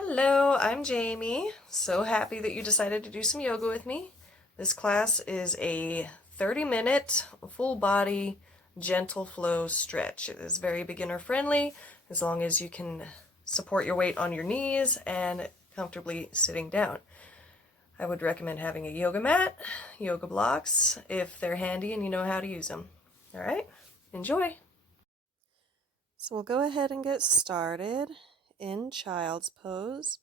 Hello, I'm Jamie. So happy that you decided to do some yoga with me. This class is a 30-minute full body gentle flow stretch. It is very beginner friendly as long as you can support your weight on your knees and comfortably sitting down. I would recommend having a yoga mat, yoga blocks if they're handy and you know how to use them. All right, enjoy. So we'll go ahead and get started in child's pose.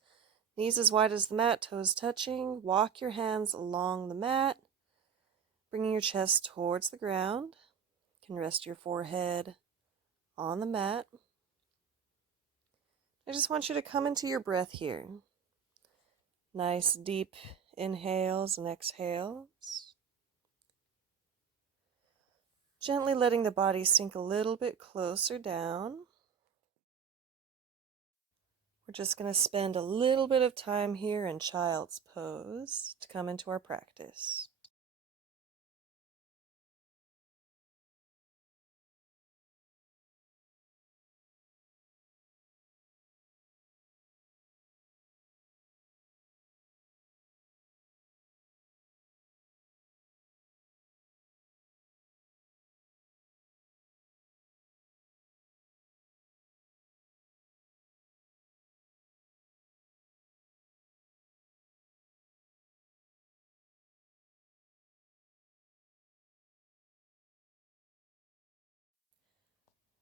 Knees as wide as the mat, toes touching. Walk your hands along the mat, bringing your chest towards the ground. You can rest your forehead on the mat. I just want you to come into your breath here. Nice deep inhales and exhales. Gently letting the body sink a little bit closer down. We're just going to spend a little bit of time here in child's pose to come into our practice.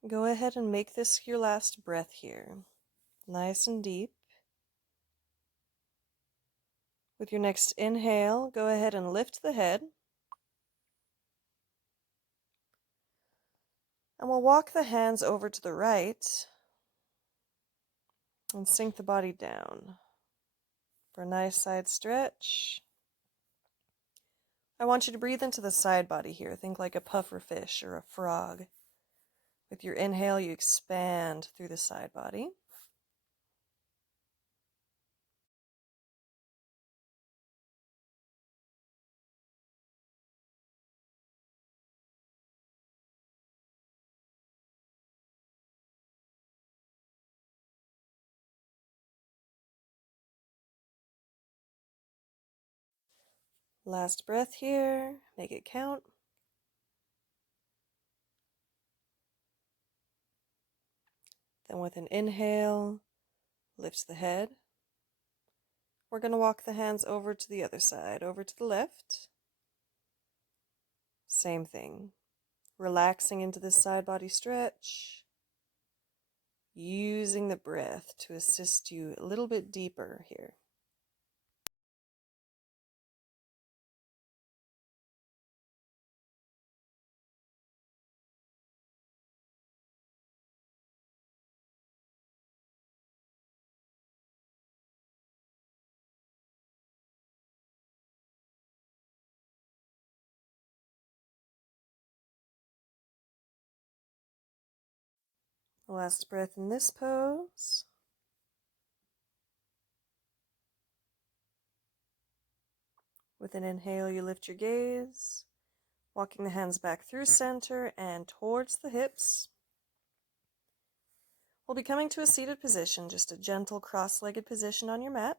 Go ahead and make this your last breath here. Nice and deep. With your next inhale, go ahead and lift the head. And we'll walk the hands over to the right and sink the body down for a nice side stretch. I want you to breathe into the side body here. Think like a puffer fish or a frog. With your inhale, you expand through the side body. Last breath here. Make it count. Then with an inhale, lift the head. We're going to walk the hands over to the other side, over to the left. Same thing. Relaxing into this side body stretch. Using the breath to assist you a little bit deeper here. Last breath in this pose. With an inhale, you lift your gaze, walking the hands back through center and towards the hips. We'll be coming to a seated position, just a gentle cross-legged position on your mat.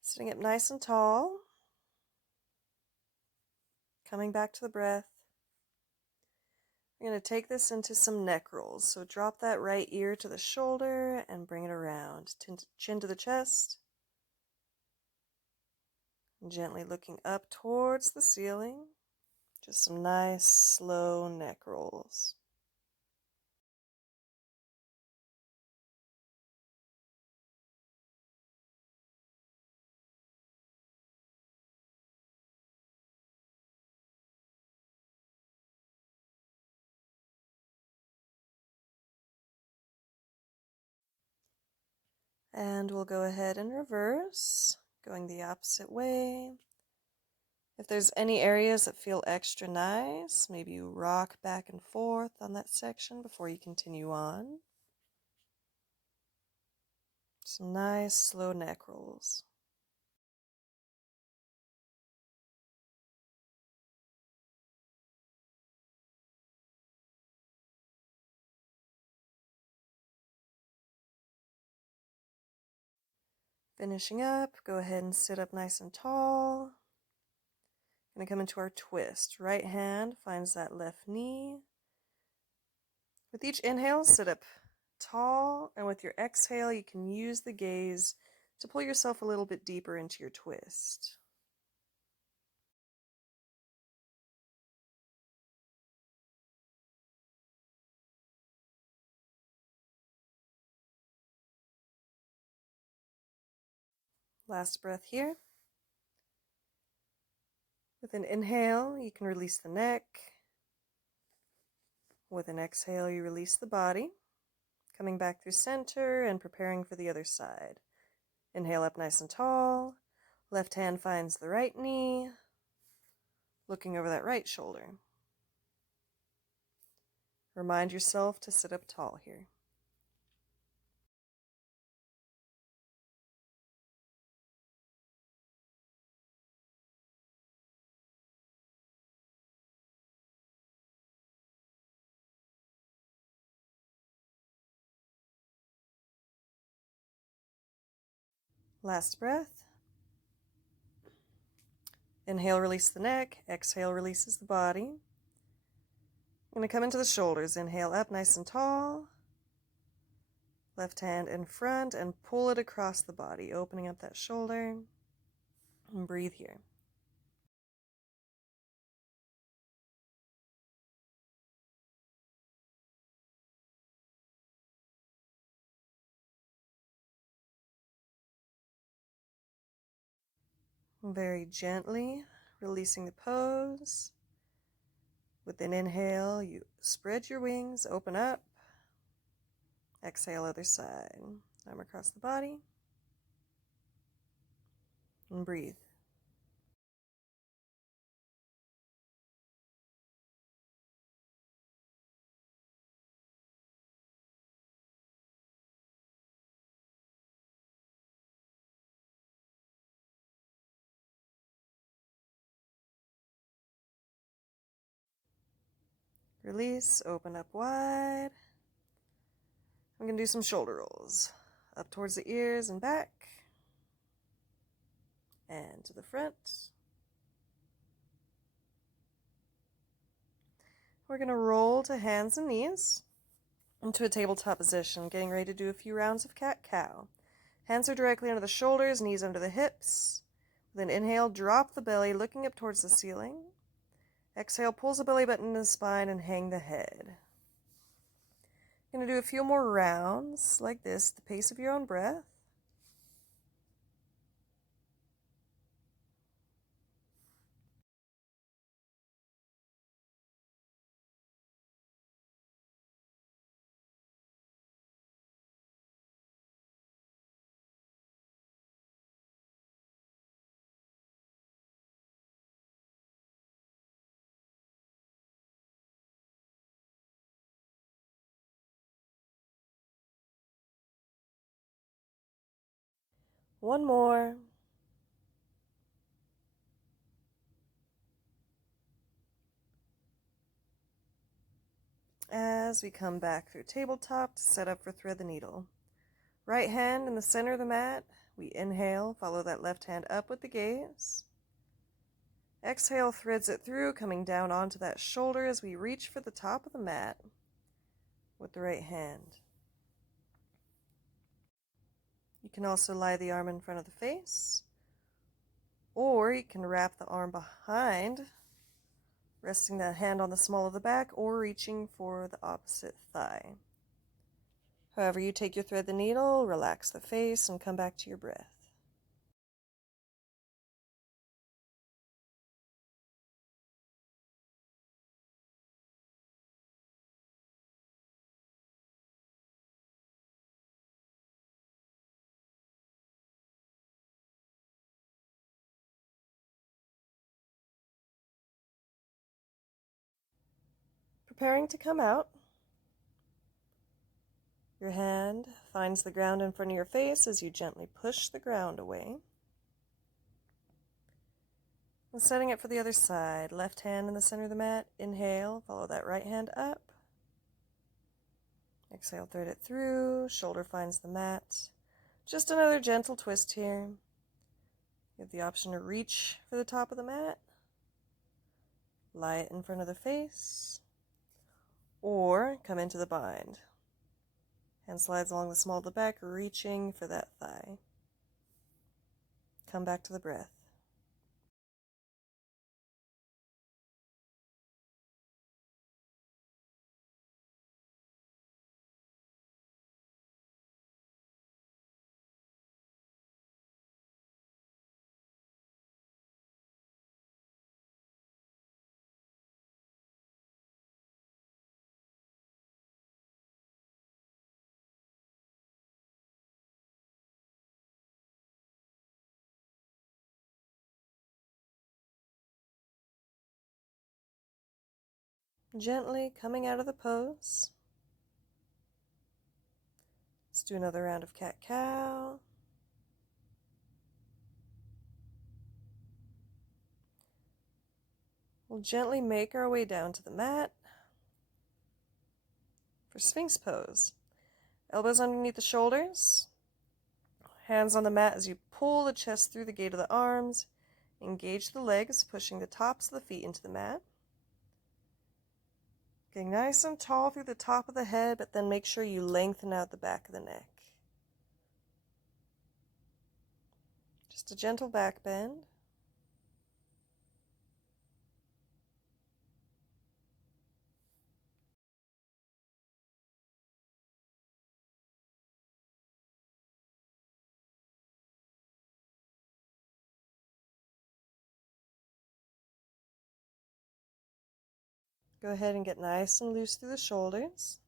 Sitting up nice and tall. Coming back to the breath. We're going to take this into some neck rolls. So drop that right ear to the shoulder and bring it around. Chin to the chest. Gently looking up towards the ceiling. Just some nice, slow neck rolls. And we'll go ahead and reverse, going the opposite way. If there's any areas that feel extra nice, maybe you rock back and forth on that section before you continue on. Some nice slow neck rolls. Finishing up, go ahead and sit up nice and tall. Gonna come into our twist. Right hand finds that left knee. With each inhale, sit up tall, and with your exhale, you can use the gaze to pull yourself a little bit deeper into your twist. Last breath here. With an inhale, you can release the neck. With an exhale, you release the body, coming back through center and preparing for the other side. Inhale up nice and tall. Left hand finds the right knee, looking over that right shoulder. Remind yourself to sit up tall here. Last breath. Inhale, release the neck. Exhale, releases the body. I'm going to come into the shoulders. Inhale up nice and tall. Left hand in front and pull it across the body, opening up that shoulder. And breathe here. Very gently releasing the pose. With an inhale, you spread your wings, open up. Exhale, other side. Arm across the body. And breathe. Release, open up wide. I'm going to do some shoulder rolls. Up towards the ears and back. And to the front. We're going to roll to hands and knees into a tabletop position, getting ready to do a few rounds of cat-cow. Hands are directly under the shoulders, knees under the hips. With an inhale, drop the belly, looking up towards the ceiling. Exhale, pulls the belly button into the spine and hang the head. You're going to do a few more rounds like this, the pace of your own breath. One more. As we come back through tabletop to set up for thread the needle. Right hand in the center of the mat. We inhale, follow that left hand up with the gaze. Exhale, threads it through, coming down onto that shoulder as we reach for the top of the mat with the right hand. You can also lie the arm in front of the face, or you can wrap the arm behind, resting that hand on the small of the back or reaching for the opposite thigh. However you take your thread the needle, relax the face and come back to your breath. Preparing to come out. Your hand finds the ground in front of your face as you gently push the ground away. And setting it for the other side. Left hand in the center of the mat. Inhale, follow that right hand up. Exhale, thread it through. Shoulder finds the mat. Just another gentle twist here. You have the option to reach for the top of the mat, lie it in front of the face, or come into the bind. Hand slides along the small of the back, reaching for that thigh. Come back to the breath. Gently coming out of the pose. Let's do another round of cat-cow. We'll gently make our way down to the mat for Sphinx pose. Elbows underneath the shoulders. Hands on the mat as you pull the chest through the gate of the arms. Engage the legs, pushing the tops of the feet into the mat. Getting nice and tall through the top of the head, but then make sure you lengthen out the back of the neck. Just a gentle back bend. Go ahead and get nice and loose through the shoulders.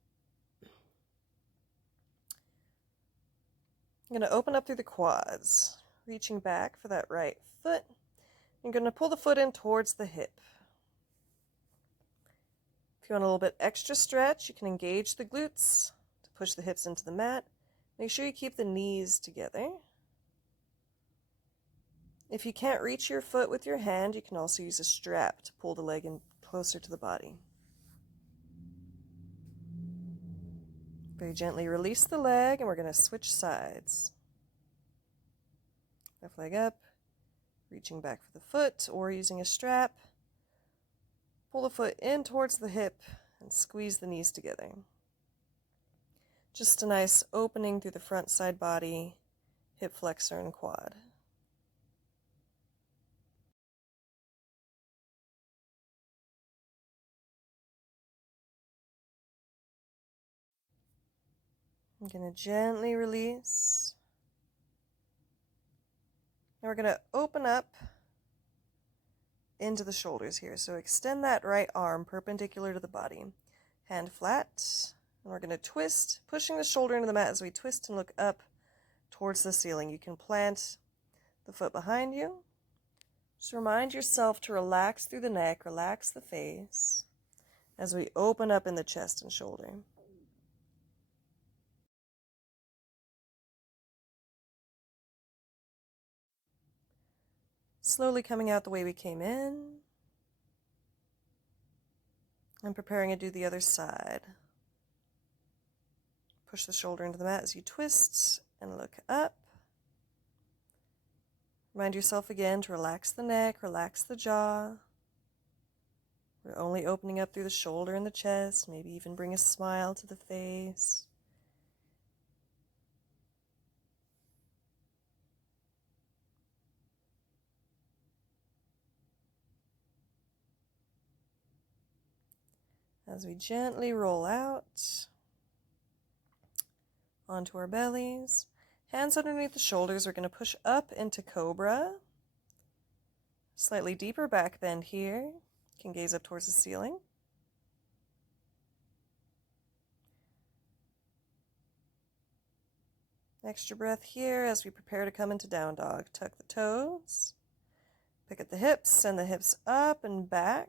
I'm going to open up through the quads, reaching back for that right foot. You're going to pull the foot in towards the hip. If you want a little bit extra stretch, you can engage the glutes to push the hips into the mat. Make sure you keep the knees together. If you can't reach your foot with your hand, you can also use a strap to pull the leg in closer to the body. Very gently release the leg, and we're going to switch sides. Left leg up, reaching back for the foot, or using a strap. Pull the foot in towards the hip and squeeze the knees together. Just a nice opening through the front side body, hip flexor and quad. I'm going to gently release. Now we're going to open up into the shoulders here. So extend that right arm perpendicular to the body. Hand flat. And we're going to twist, pushing the shoulder into the mat as we twist and look up towards the ceiling. You can plant the foot behind you. Just remind yourself to relax through the neck, relax the face as we open up in the chest and shoulder. Slowly coming out the way we came in. And preparing to do the other side. Push the shoulder into the mat as you twist and look up. Remind yourself again to relax the neck, relax the jaw. We're only opening up through the shoulder and the chest, maybe even bring a smile to the face. As we gently roll out onto our bellies, hands underneath the shoulders, we're going to push up into Cobra. Slightly deeper back bend here. You can gaze up towards the ceiling. Extra breath here as we prepare to come into Down Dog. Tuck the toes, pick at the hips, send the hips up and back.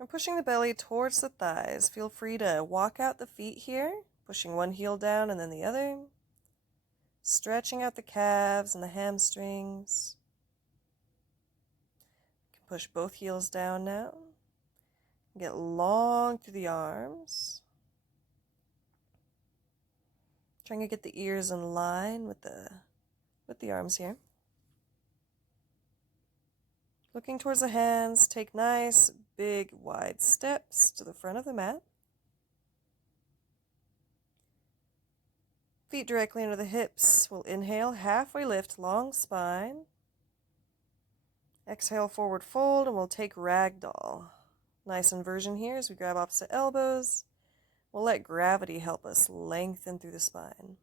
I'm pushing the belly towards the thighs. Feel free to walk out the feet here, pushing one heel down and then the other. Stretching out the calves and the hamstrings. You can push both heels down now. Get long through the arms. Trying to get the ears in line with the arms here. Looking towards the hands, take nice, big, wide steps to the front of the mat. Feet directly under the hips. We'll inhale, halfway lift, long spine. Exhale, forward fold, and we'll take ragdoll. Nice inversion here as we grab opposite elbows. We'll let gravity help us lengthen through the spine.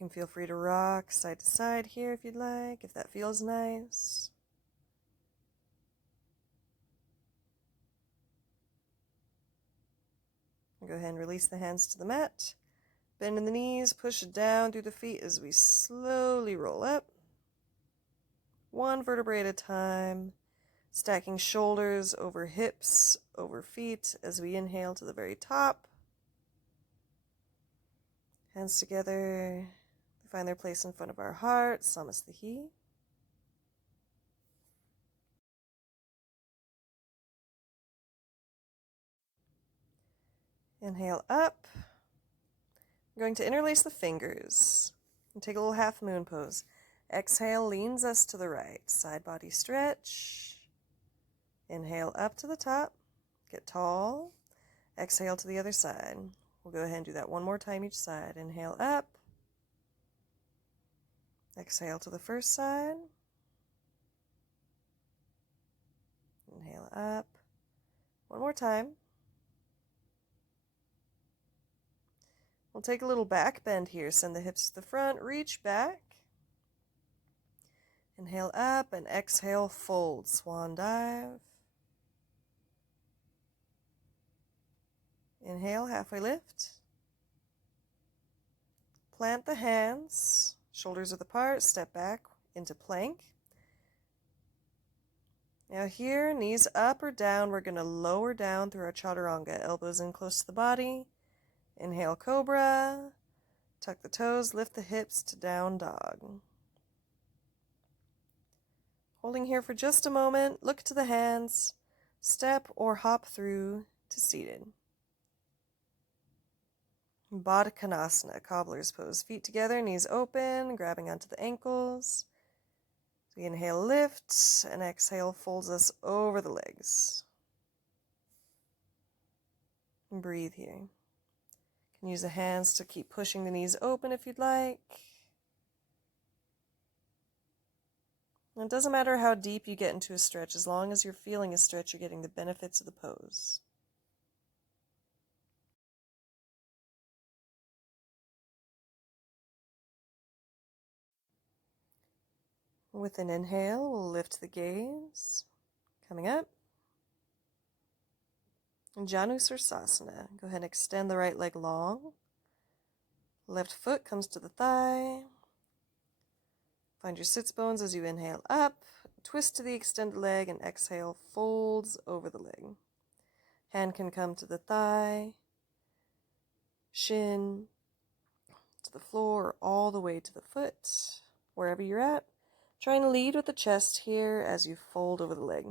You can feel free to rock side to side here if you'd like, if that feels nice. Go ahead and release the hands to the mat. Bend in the knees, push down through the feet as we slowly roll up. One vertebrae at a time. Stacking shoulders over hips, over feet as we inhale to the very top. Hands together. They find their place in front of our heart. Samastahi. Inhale up. I'm going to interlace the fingers and take a little half moon pose. Exhale leans us to the right. Side body stretch. Inhale up to the top. Get tall. Exhale to the other side. We'll go ahead and do that one more time each side. Inhale up. Exhale to the first side. Inhale up. One more time. We'll take a little back bend here. Send the hips to the front. Reach back. Inhale up and exhale, fold. Swan dive. Inhale, halfway lift. Plant the hands. Shoulders width apart. Step back into plank. Now here, knees up or down. We're going to lower down through our chaturanga. Elbows in close to the body. Inhale, cobra. Tuck the toes. Lift the hips to down dog. Holding here for just a moment. Look to the hands. Step or hop through to seated. Baddha Konasana, cobbler's pose. Feet together, knees open, grabbing onto the ankles. We inhale, lift, and exhale, folds us over the legs. And breathe here. You can use the hands to keep pushing the knees open if you'd like. And it doesn't matter how deep you get into a stretch, as long as you're feeling a stretch, you're getting the benefits of the pose. With an inhale, we'll lift the gaze. Coming up. Janu Sirsasana. Go ahead and extend the right leg long. Left foot comes to the thigh. Find your sits bones as you inhale up. Twist to the extended leg and exhale, folds over the leg. Hand can come to the thigh, shin, to the floor, or all the way to the foot. Wherever you're at, try and lead with the chest here as you fold over the leg.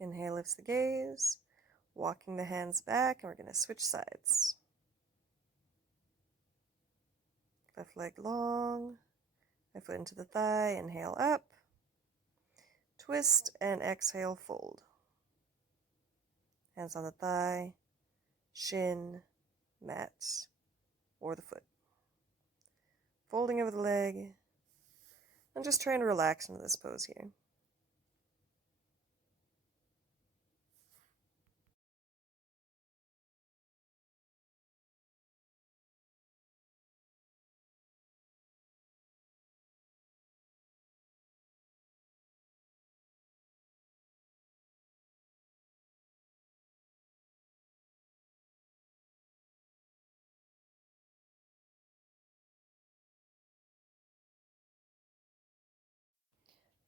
Inhale lifts the gaze, walking the hands back, and we're going to switch sides. Left leg long, right foot into the thigh, inhale up, twist, and exhale, fold. Hands on the thigh, shin, mat, or the foot. Folding over the leg, and just trying to relax into this pose here.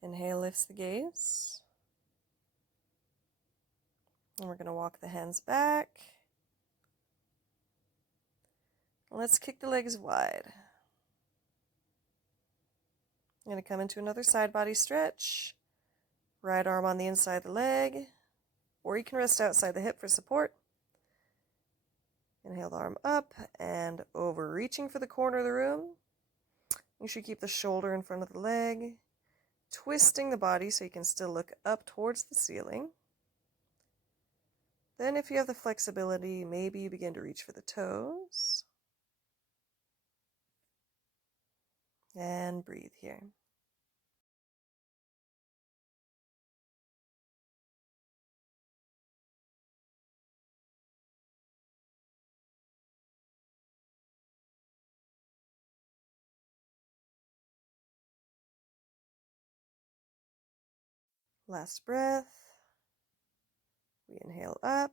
Inhale lifts the gaze. And we're going to walk the hands back. Let's kick the legs wide. I'm going to come into another side body stretch. Right arm on the inside of the leg, or you can rest outside the hip for support. Inhale the arm up and over, reaching for the corner of the room. You should keep the shoulder in front of the leg, twisting the body so you can still look up towards the ceiling. Then if you have the flexibility, maybe you begin to reach for the toes. And breathe here. Last breath. We inhale up,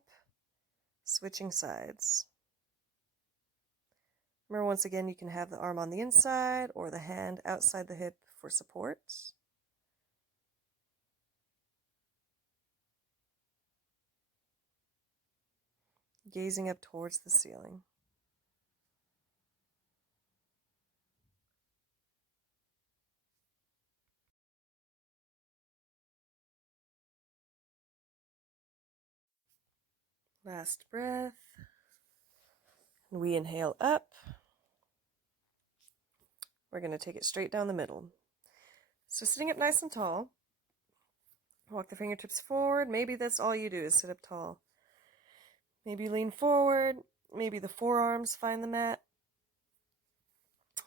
switching sides. Remember, once again, you can have the arm on the inside or the hand outside the hip for support. Gazing up towards the ceiling. Last breath. And we inhale up. We're going to take it straight down the middle. So sitting up nice and tall. Walk the fingertips forward. Maybe that's all you do is sit up tall. Maybe lean forward. Maybe the forearms find the mat.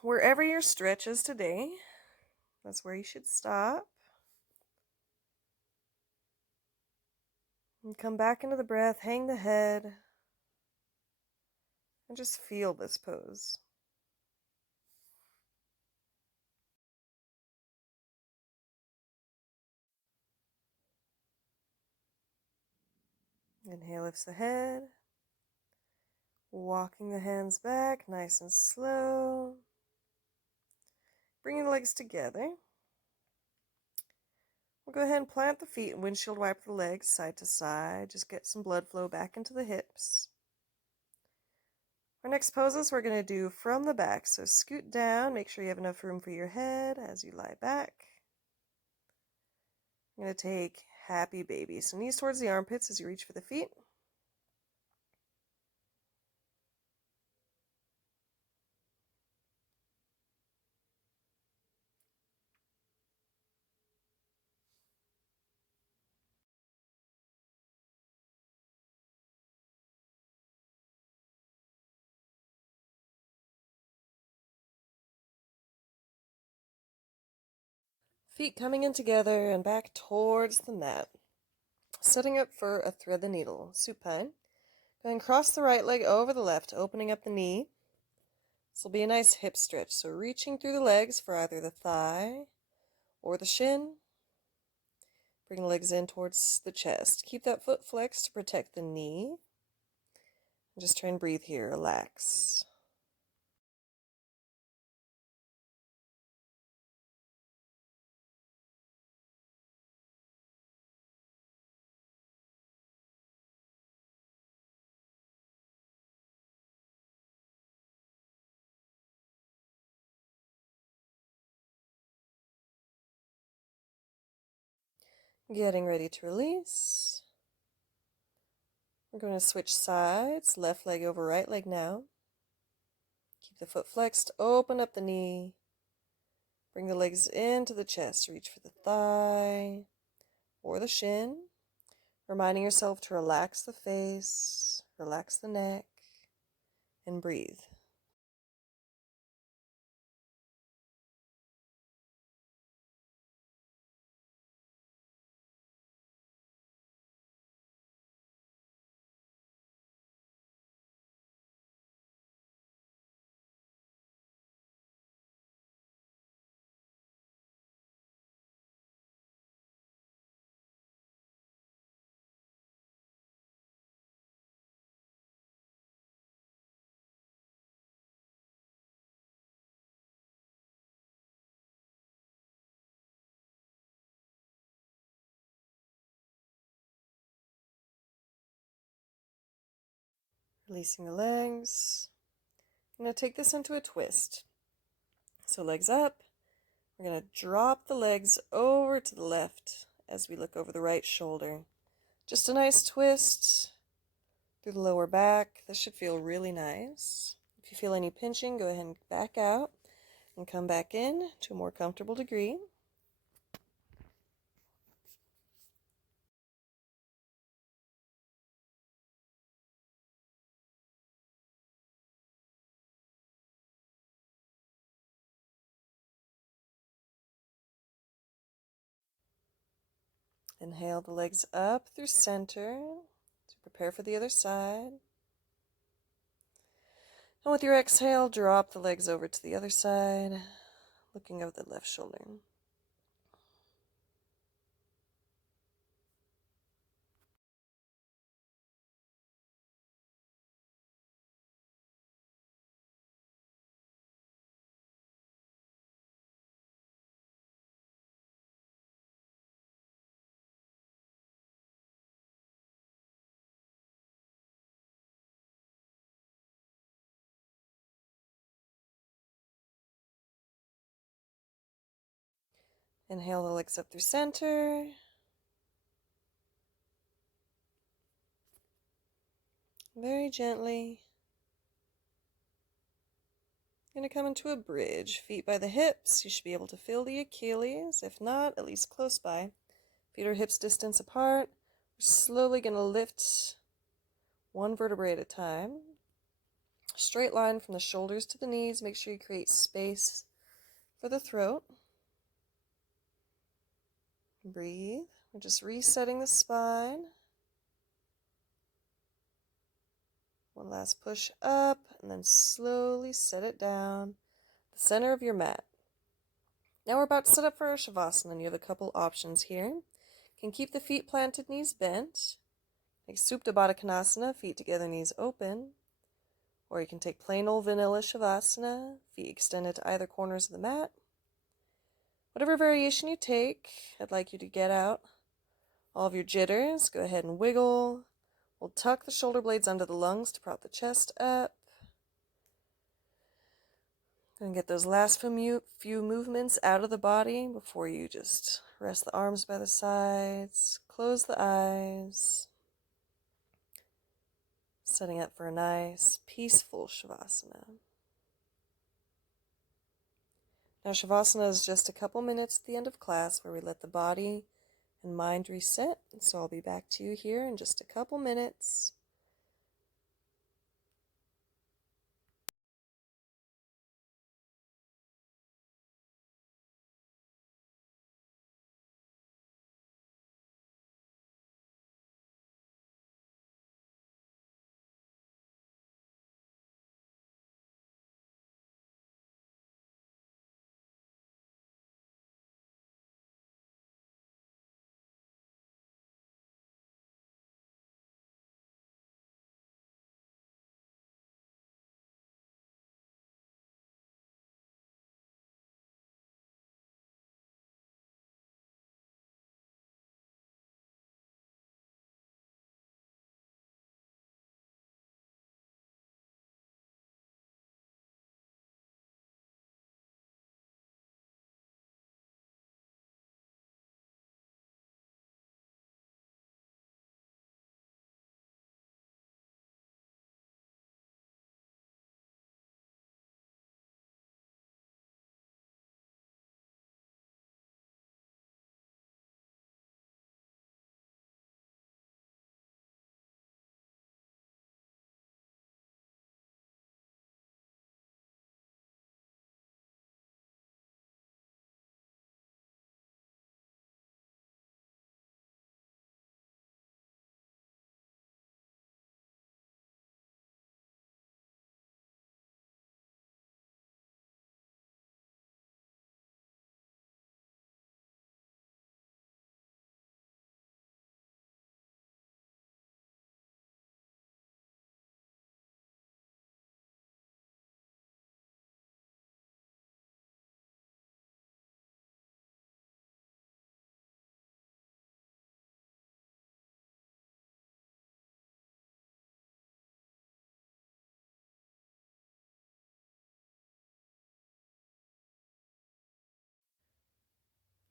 Wherever your stretch is today, that's where you should stop. And come back into the breath, hang the head, and just feel this pose. Inhale lifts the head. Walking the hands back, nice and slow. Bringing the legs together. We'll go ahead and plant the feet and windshield wipe the legs side to side. Just get some blood flow back into the hips. Our next poses we're going to do from the back. So scoot down, make sure you have enough room for your head as you lie back. I'm going to take happy baby. So knees towards the armpits as you reach for the feet. Feet coming in together and back towards the mat. Setting up for a thread the needle, supine. Go ahead and cross the right leg over the left, opening up the knee. This will be a nice hip stretch. So reaching through the legs for either the thigh or the shin. Bring the legs in towards the chest. Keep that foot flexed to protect the knee. And just try and breathe here. Relax. Getting ready to release. We're going to switch sides. Left leg over right leg now. Keep the foot flexed. Open up the knee. Bring the legs into the chest. Reach for the thigh or the shin. Reminding yourself to relax the face, relax the neck, and breathe. Releasing the legs. I'm going to take this into a twist. So legs up. We're going to drop the legs over to the left as we look over the right shoulder. Just a nice twist through the lower back. This should feel really nice. If you feel any pinching, go ahead and back out and come back in to a more comfortable degree. Inhale the legs up through center to prepare for the other side. And with your exhale, drop the legs over to the other side, looking over the left shoulder. Inhale the legs up through center. Very gently. Going to come into a bridge. Feet by the hips. You should be able to feel the Achilles. If not, at least close by. Feet are hips distance apart. We're slowly going to lift one vertebrae at a time. Straight line from the shoulders to the knees. Make sure you create space for the throat. Breathe. We're just resetting the spine. One last push up, and then slowly set it down, the center of your mat. Now we're about to set up for our Shavasana, and you have a couple options here. You can keep the feet planted, knees bent. Like Supta Baddha Konasana, feet together, knees open. Or you can take plain old vanilla Shavasana, feet extended to either corners of the mat. Whatever variation you take, I'd like you to get out all of your jitters. Go ahead and wiggle. We'll tuck the shoulder blades under the lungs to prop the chest up. And get those last few movements out of the body before you just rest the arms by the sides. Close the eyes. Setting up for a nice, peaceful Shavasana. Now Shavasana is just a couple minutes at the end of class where we let the body and mind reset. So I'll be back to you here in just a couple minutes.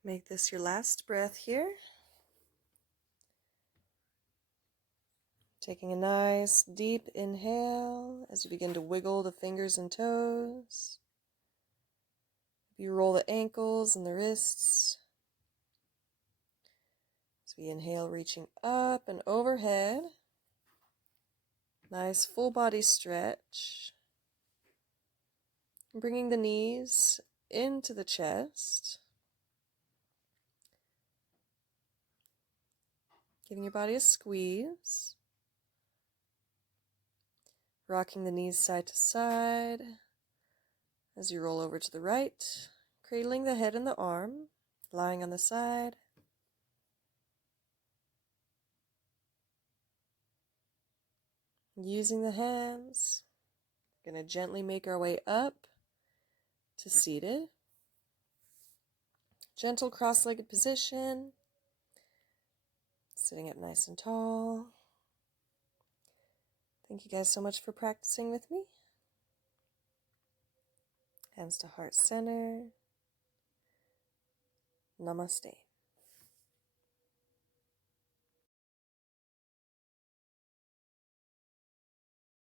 Make this your last breath here. Taking a nice deep inhale as you begin to wiggle the fingers and toes. You roll the ankles and the wrists. As we inhale, reaching up and overhead. Nice full body stretch. Bringing the knees into the chest. Giving your body a squeeze. Rocking the knees side to side as you roll over to the right, cradling the head and the arm, lying on the side. Using the hands, we're going to gently make our way up to seated. Gentle cross-legged position, sitting up nice and tall. Thank you guys so much for practicing with me. Hands to heart center. Namaste.